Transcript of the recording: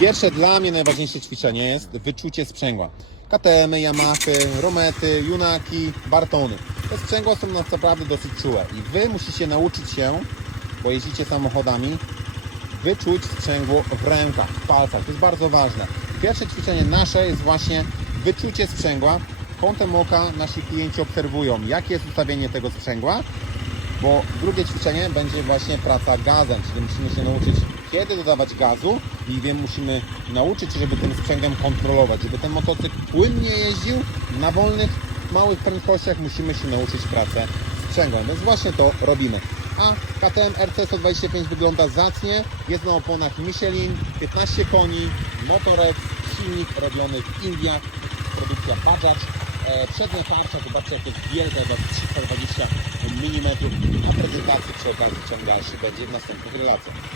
Pierwsze dla mnie najważniejsze ćwiczenie jest wyczucie sprzęgła. KTM, Yamahy, Romety, Junaki, Bartony. Te sprzęgła są naprawdę dosyć czułe i Wy musicie nauczyć się, bo jeździcie samochodami, wyczuć sprzęgło w rękach, w palcach. To jest bardzo ważne. Pierwsze ćwiczenie nasze jest właśnie wyczucie sprzęgła. Kątem oka nasi klienci obserwują, jakie jest ustawienie tego sprzęgła, bo drugie ćwiczenie będzie właśnie praca gazem, czyli musimy się nauczyć, kiedy dodawać gazu i wiem, musimy nauczyć się, żeby tym sprzęgłem kontrolować, żeby ten motocykl płynnie jeździł na wolnych, małych prędkościach musimy się nauczyć pracę sprzęgłem, więc właśnie to robimy. A KTM RC125 wygląda zacnie, jest na oponach Michelin, 15 koni, motorek, silnik robiony w Indiach, produkcja Bajaj. E, Przednie tarcze, zobaczcie jak jest wielka, chyba z 320 mm, a prezentacji przy okazji ciąg będzie w następnych relacjach.